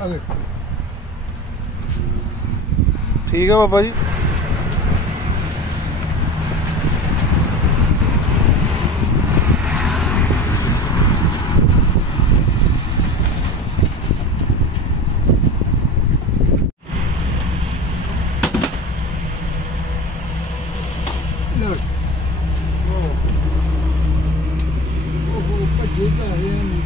ਆ ਵੇਖੋ ਠੀਕ ਹੈ ਬਾਬਾ ਜੀ। ਲਓ ਉਹ ਭੱਜੇ ਤਾਂ ਆਏ ਨੇ